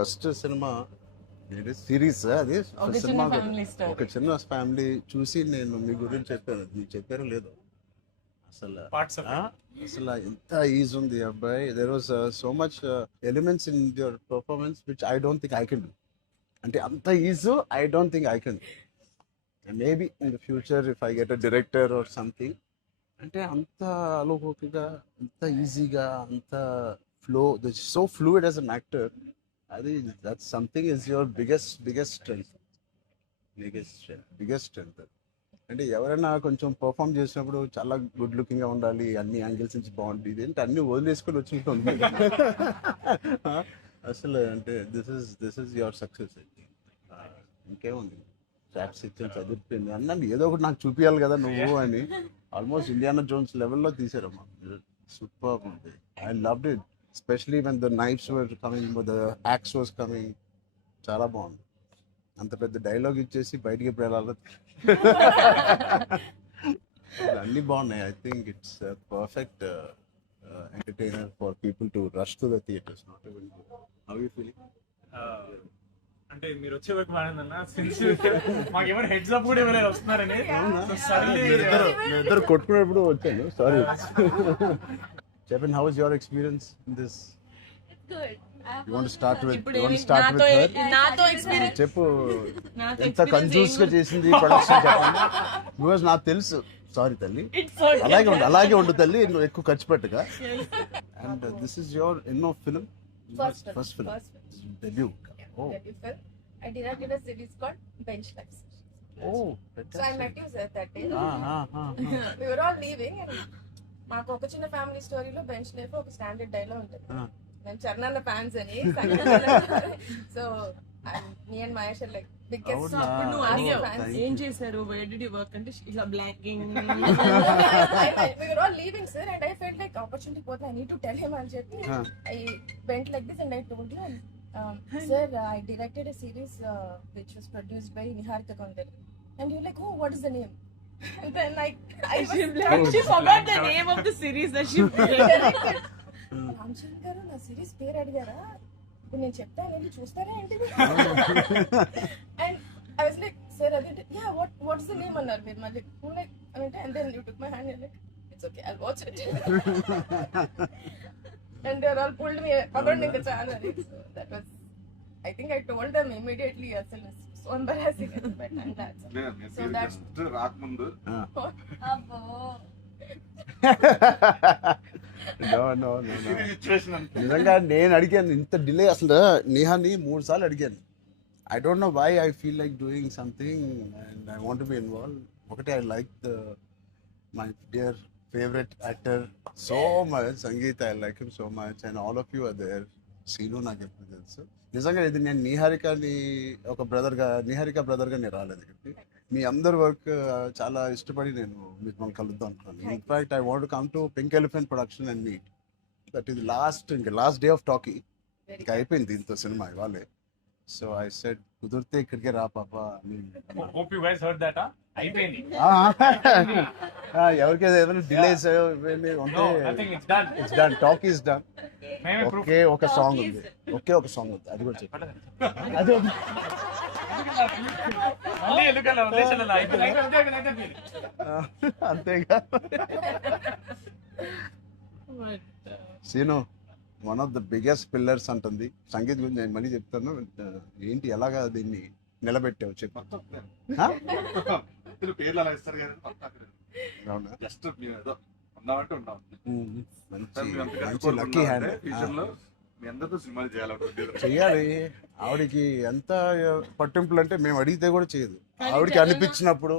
First cinema series అది cinema ఒక చిన్న ఫ్యామిలీ చూసి నేను మీ గురించి చెప్పాను, మీకు చెప్పారో లేదో అసలు అసలు ఎంత ఈజ్ ఉంది అబ్బాయి. There was so much elements in your performance which I don't think I can do. అంటే అంత ease I don't think I can. Maybe in the future if I get a director or something, అంటే అంత అలోకిగా, అంత ఈజీగా, అంత flow, so fluid as an actor. అది that something is your biggest strength. అంటే ఎవరైనా కొంచెం పర్ఫామ్ చేసినప్పుడు చాలా గుడ్ లుకింగ్ గా ఉండాలి, అన్ని యాంగిల్స్ నుంచి బాగుంటుంది, అంటే అన్ని వదిలేసుకొని వచ్చినట్టు ఉంది. అసలు అంటే దిస్ ఇస్ యువర్ సక్సెస్. ఇంకేముంది, ట్రాప్స్ ఇచ్చాను, చదివిపోయింది అన్నాను, ఏదో ఒకటి నాకు చూపించాలి కదా నువ్వు అని. ఆల్మోస్ట్ ఇండియానా జోన్స్ లెవెల్లో తీసారమ్మా. సూపర్ ఉంది. I loved it, especially when the knives were coming, the axe was coming. చాలా బాగుంది. అంత పెద్ద డైలాగ్ ఇచ్చేసి బయటికి ఎప్పుడు వెళ్ళాలి. అన్ని బాగున్నాయి. I think it's perfect entertainer for people to rush to the theatres. Not even how you feeling? అంటే మీరు వచ్చే వరకు బాగుందన్న, సిన్స్ మాకేమైనా హెడ్స్ అప్ కూడా ఇవ్వలేదు వస్తున్నారని. ఇద్దరు కొట్టుకున్నప్పుడు వచ్చాను, సారీ. చెప్పండి, how is your experience in this? You want to start with her? నాతో ఎక్స్పీరియన్స్ చెప్పు, ఎంత కన్ఫ్యూజ్ గా చేసింది ప్రొడక్షన్ చెప్పండి. బికాజ్ నాకు తెలుసు. సారీ తల్లి, అలాగే ఉండు తల్లి, నువ్వు ఎక్కువ ఖర్చు పెట్టగా. అండ్ దిస్ ఇస్ యువర్ ఎన్నో film? First film, debut. debut film. I directed a series called Bench Life. Oh, So I met you sir that day. We were all leaving and మాకు ఒక చిన్న ఫ్యామిలీ స్టోరీలో bench life ఒక standard dialogue ఉంటుంది. మేము Charan fans అని. So me and Mahesh like biggest. అప్పుడు నువ్వు అడిగావు ఏం చేశారు, వేర్ డిడ్ యు వర్క్ అంటే ఇలా blanking. We were all leaving sir and I felt like opportunity పోతే I need to tell him అని చెప్పి I went like this and I told you, sir, I directed a series which was produced by Niharika Kondal. And you're like, oh, what is the name? And then she forgot the name of the series that she directed. Ramachandra గారు నా series పేరు అడిగారా, ఇప్పుడు నేను చెప్తాను వెళ్ళి చూస్తారా ఏంటి? And I was like, sir అది యా వాట్స్ ద నేమ్ అన్నారు మీరు మళ్ళీ. లైక్ అంటే and then you took my hand like it's okay I'll watch it. And they all pulled me around in the channel. So that was, I think I told them immediately, asal so embarrassing at that time. So that's రాకముందు no నిజంగా నేను అడిగాను ఇంత delay. అసలు నేహాని 3 సార్లు అడిగాను. I don't know why I feel like doing something and I want be involve. ఒకటి, I like my dear favorite actor so much, Sangeet, I like him so much, and all of you are there. Seenu నాకు ఎప్పుడు తెలుసు. నిజంగా ఇది నేను నిహారికని ఒక నిహారిక బ్రదర్గా నేను రాలేదు ఇక్కడికి. మీ అందరి వర్క్ చాలా ఇష్టపడి నేను మిమ్మల్ని కలుద్దాం అనుకున్నాను. In fact I want come to pink elephant production and meet. That is last day of talkie. ఇంకా అయిపోయింది దీంతో సినిమా ఇవాళే. సో ఐ సెడ్ కుదిరితే ఇక్కడికే రా పాప. Hope you guys heard that. అయిపోయింది. ఎవరికైనా ఏదైనా డిలేస్ ఉంటే it's done, talk is done. ఒకే ఒక సాంగ్ ఉంది, అది కూడా చెప్పండి. అది అంతేగా. Scene one of the biggest pillars అంటుంది. సంగీత్ గురించి నేను మళ్ళీ చెప్తాను. ఏంటి ఎలాగా దీన్ని నిలబెట్టావు చెప్పు. పేర్లు అలా ఇస్తారు కదా, జస్ట్ ఏదో ఉన్నామంటే ఉన్నాం. మంచి లక్కీ హ్యాండ్. మీ అందరితో సినిమాలు చెయ్యాలి. ఆవిడకి ఎంత పట్టింపులు అంటే మేము అడిగితే కూడా చేయదు. ఆవిడకి అనిపించినప్పుడు,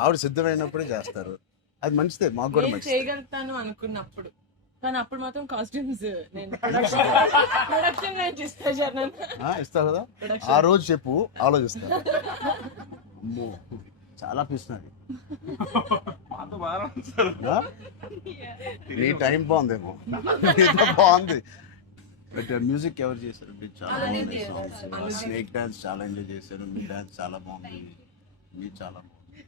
ఆవిడ సిద్ధమైనప్పుడే చేస్తారు. అది మంచిదే, మాకు కూడా మంచిది. చేయగలుగుతాను అనుకున్నప్పుడు, కానీ అప్పుడు మాత్రం కాస్ట్యూమ్స్ నేను ప్రొడక్షన్ ఇస్తావు కదా. ఆ రోజు చెప్పు, ఆలోచిస్తా. అమ్మో చాలా పిస్తున్నది. నీ టైం బాగుందేమో, బాగుంది. బట్ మ్యూజిక్ ఎవరు చేశారు? చాలా బాగుంది సాంగ్స్. స్నేక్ డాన్స్ చాలా ఎంజాయ్ చేశారు. మీ డాన్స్ చాలా బాగుంది. మీరు చాలా బాగుంది.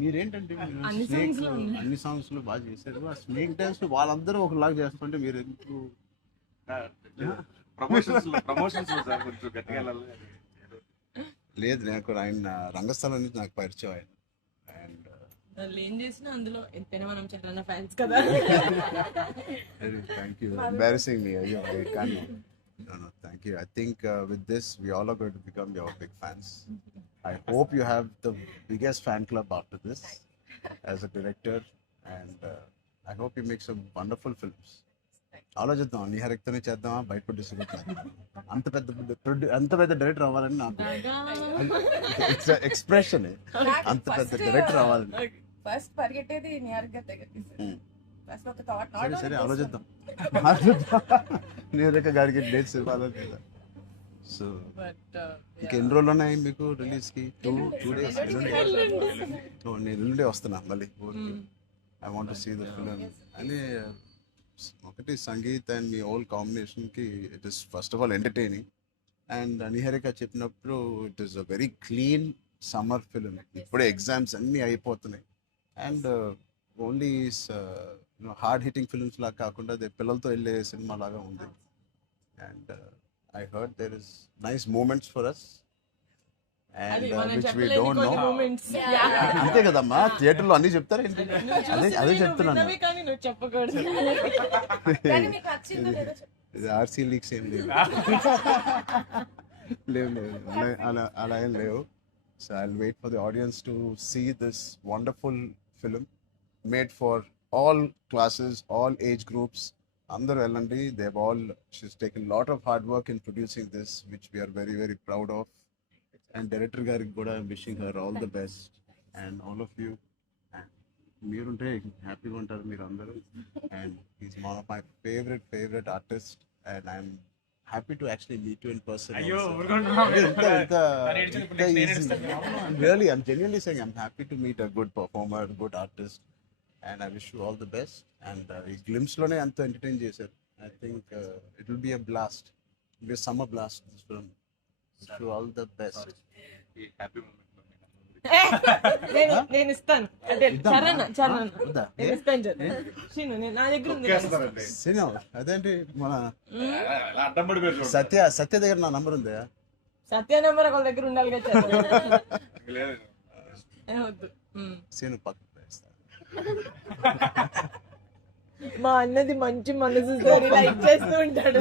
మీరేంటంటే అన్ని సాంగ్స్ లో బాగా చేశారు. ఆ స్నేక్ డాన్స్ వాళ్ళందరూ ఒకలాగా చేస్తుంటే మీరు ఎందుకు ప్రమోషన్స్ సార్ కొంచెం గట్టిగా వెళ్ళాలి. లేదు నాకు ఆయన రంగస్థలం నుంచి నాకు పరిచయం ఆయన. అండ్ వాళ్ళు ఏం చేసినా అందులో ఎంతైనా మనం చరణ్ ఫ్యాన్స్ కదా. థ్యాంక్ యూ, ఎంబారసింగ్ మీ. అయ్యో కానీ no, thank you. I think with this we all are going to become your big fans. I hope you have the biggest fan club after this as a director, and I hope you make some wonderful films. ఆలోచిద్దాం, నిహారికతోనే చేద్దామా, బయట distribute చేద్దాం. అంత పెద్ద director అవ్వాలని నాకు expression. అంత పెద్ద డైరెక్టర్ అవ్వాలని ఫస్ట్ పరిగెట్టేది నిహారిక దగ్గరికి. ఫస్ట్ ఒక థాట్ సరే సరే ఆలోచిద్దాం. నిహారిక గారికి డేట్స్ ఇవ్వాలని కదా. సో ఇంకెన్ని రోజులు ఉన్నాయి మీకు రిలీజ్ కి? Two days. నేను ఎల్లుండే వస్తున్నా మళ్ళీ ఊరికి. I want to see the film. అని ఒకటి సంగీత్ అండ్ మీ ఓల్ కాంబినేషన్ కి it is first of all entertaining. And Niharika చెప్పినప్పుడు it is a very clean summer film. ఇప్పుడే ఎగ్జామ్స్ అన్నీ అయిపోతున్నాయి. And only hard hitting films లాగా కాకుండా అది పిల్లలతో వెళ్ళే సినిమా లాగా ఉంది. And I heard there is nice moments for us and which we don't know. అంతే కదమ్మా, థియేటర్లో అన్ని చెప్తారు ఏంటి? అదే చెప్తున్నాను. కానీ నువ్వు చెప్పకూడదు. కానీ మీకు నచ్చిందో లేదో చెప్పు. ఇది ఆర్సీ లీక్స్ ఏం లేవు. లేవు అలా ఏం లేవు. So I will wait for the audience to see this wonderful film made for all classes, all age groups. Andaru ellandi. She's taken a lot of hard work in producing this, which we are very very proud of. And director gariki kuda I'm wishing her all the best, and all of you. And meerunte happy ga untaru meer andaru. And he's one of my favorite artists, and I'm happy to actually meet you in person. అయ్యో also. ఊరుకుంటున్నావు. Really, I'm genuinely saying I'm happy to meet a good performer, good artist, and I wish you all the best. And ఈ glimpse లోనే అంత entertain చేశారు. I think it will be a blast. It will be a summer blast, this film. Wish you all the best. ఈ happy moment నేను ఇస్తాను. అంటే చరణ్ వద్దా? నేను ఇస్తాను చరణ్. శ్రీను, నా దగ్గర ఉంది. సినిమా అదేంటి మన అడ్డం పడిపోయారు. సత్య దగ్గర నా నంబర్ ఉందా? సత్య నెంబర్ ఒకళ్ళ దగ్గర ఉండాలి కదా చరణ్. లేదు వద్దు. సీను పక్కన మా అన్నది మంచి మనసు సార్, లైక్ చేస్తూ ఉంటాడు.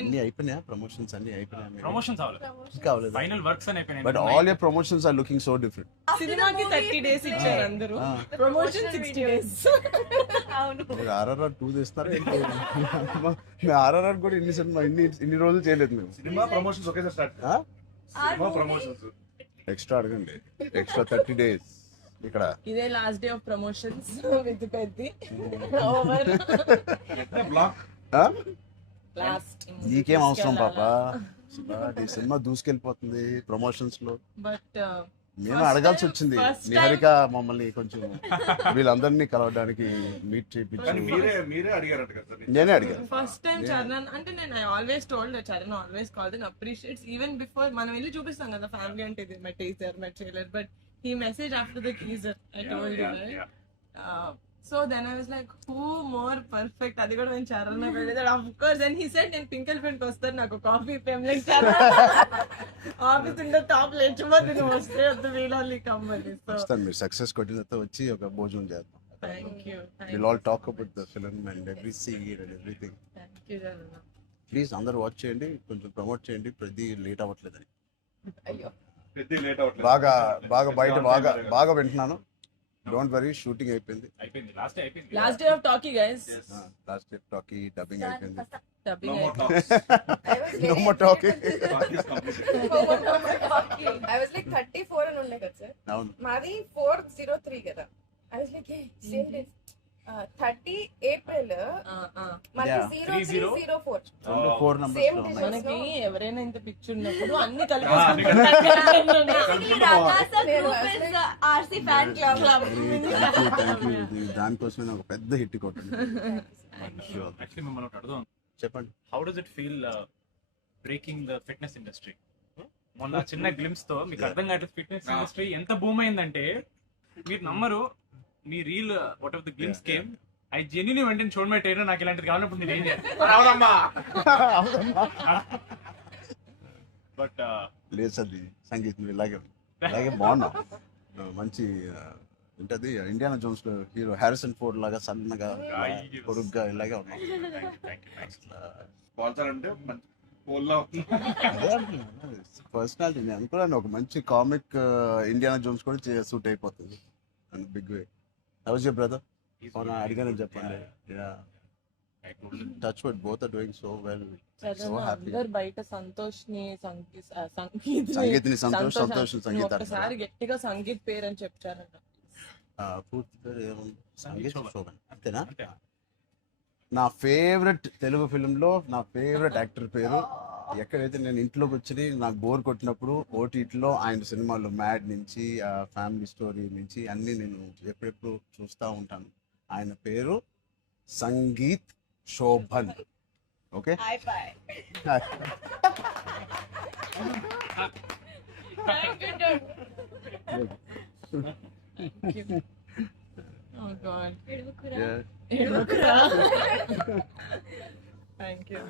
అన్ని అయిపోయినాయా? ప్రమోషన్స్ అన్ని అయిపోయినాయా? ప్రమోషన్స్ అవ్వలేదు, కావలేదు. ఫైనల్ వర్క్స్ అని అయిపోయినాయి. But all your promotions are looking so different. సినిమాకి 30 days ఇచ్చారు అందరూ, ప్రమోషన్ 60 days. అవును. మీరు RRR 2 తీస్తారా? RRR కూడా ఇన్ని రోజులు చేయలేదు మేము. సినిమా ప్రమోషన్స్ ఒకేసారి స్టార్ట్. సినిమా ప్రమోషన్స్ ఎక్స్ట్రా అడగండి, ఎక్స్ట్రా 30 days ఇక్కడ. ఇదే last day of promotions with Peddi over block. Last. నీకేం అవసరం పాపా, ఈ సినిమా దూసుకెళ్ళిపోతుంది ప్రమోషన్స్ లో. బట్ నేను అడగాల్సి వచ్చింది. నిహారిక మమ్మల్ని కొంచెం వీళ్ళందరినీ కలవడానికి మీట్ కానీ చేయించి మీరే అడిగారట కదా సార్. నేనే అడిగాను. ఫస్ట్ టైం చరణ్ అంటే నేను I always told Charan always called and appreciates even before మనం వెళ్ళి చూపిస్తాం కదా ఫ్యామిలీ అంటే ఇది my teaser my trailer, but he message after the teaser I told you right. So then I was like who more perfect, అది కూడా నేను చరణ్ అడిగాడు of course. And he said నేను పింకల్ ఫ్రెండ్కి వస్తాను, నాకు కాఫీ ఫేమ్లీ ఆఫీస్ ఉండే టాప్ లేచిపోతే నువ్వు వస్తే వద్దు వీళ్ళని కమ్మని. సో వస్తాను, మీరు సక్సెస్ కొట్టిన తర్వాత వచ్చి ఒక భోజనం చేద్దాం. Thank you. We'll all talk about the film and every scene and everything. Thank you Charan. Please అందరూ వాచ్ చేయండి, కొంచెం ప్రమోట్ చేయండి. ప్రతి లేట్ అవ్వట్లేదని అయ్యో పెద్ద లేట్ అవ్వట్లేదు. బాగా బయట బాగా వింటున్నాను. డోంట్ వరీ, షూటింగ్ అయిపోయింది. అయిపోయింది, లాస్ట్ డే అయిపోయింది. Last day of talkie guys. Last day talkie dubbing అయిపోయింది. డబ్బింగ్ No more అయిపోయింది. talks. No more talking. Talk is completed. I was like 34 అని ఉండే కదా సార్, అవును. మాది 403 కదా. I was like same day 30 April మనకి Yeah. 0304 రెండు 4 numbers Same లో day. ఉన్నాయి. మనకి ఎవరైనా ఇంత పిక్చర్ ఉన్నప్పుడు అన్ని అన్ని RC fan club. Thank you. దానికోసమే నాకు పెద్ద హిట్ కొట్టండి. యాక్చువల్లీ మిమ్మల్ని ఒకటి అడుగుదాం. చెప్పండి. How does it feel breaking the fitness industry? మొన్న చిన్న గ్లిమ్స్ తో మీకు అర్థం కావట్లేదు ఫిట్నెస్ ఇండస్ట్రీ ఎంత బూమ్ అయిందంటే మీరు నమ్మరు. మీ reel what of the glimpse came I genuinely వెంటనే చూడమే ట్రైలర్ నాకు ఇలాంటిది కావాలన్నప్పుడు నేను ఏం చేయాలి బట్ లేదు సది సంగీత్ నువ్వు ఇలాగే బాగున్నావు. మంచి ఏంటది ఇండియానా జోన్స్ లో హీరో హ్యారిసన్ ఫోర్డ్ లాగా సన్నగా పొడుగ్గా ఇలాగే ఉన్నావు. స్పాన్సర్ అంటే మంచి పోల్లో పర్సనాలిటీ నేను అనుకున్నాను ఒక మంచి కామిక్ ఇండియానా జోన్స్ కూడా సూట్ అయిపోతుంది big way. How's your brother? అడిగానని చెప్పండి. Touch wood both are doing so well. So happy. అందరు బయట సంతోష్ని సంగీత్ని సంతోష్ సంగీత ఒకసారి గట్టిగా సంగీత్ పేరు అని చెప్తారంట. పూర్తి పేరు ఏముంది? సంగీత్ శోభన్ అంతేనా? నా ఫేవరెట్ తెలుగు ఫిల్మ్లో నా ఫేవరెట్ యాక్టర్ పేరు. ఎక్కడైతే నేను ఇంట్లోకి వచ్చి నాకు బోర్ కొట్టినప్పుడు ఓటీటీలో ఆయన సినిమాలు మ్యాడ్ నుంచి ఫ్యామిలీ స్టోరీ నుంచి అన్నీ నేను ఎప్పుడెప్పుడు చూస్తూ ఉంటాను. ఆయన పేరు Sangeeth Shobhan. Okay Oh God. Yeah. Thank you.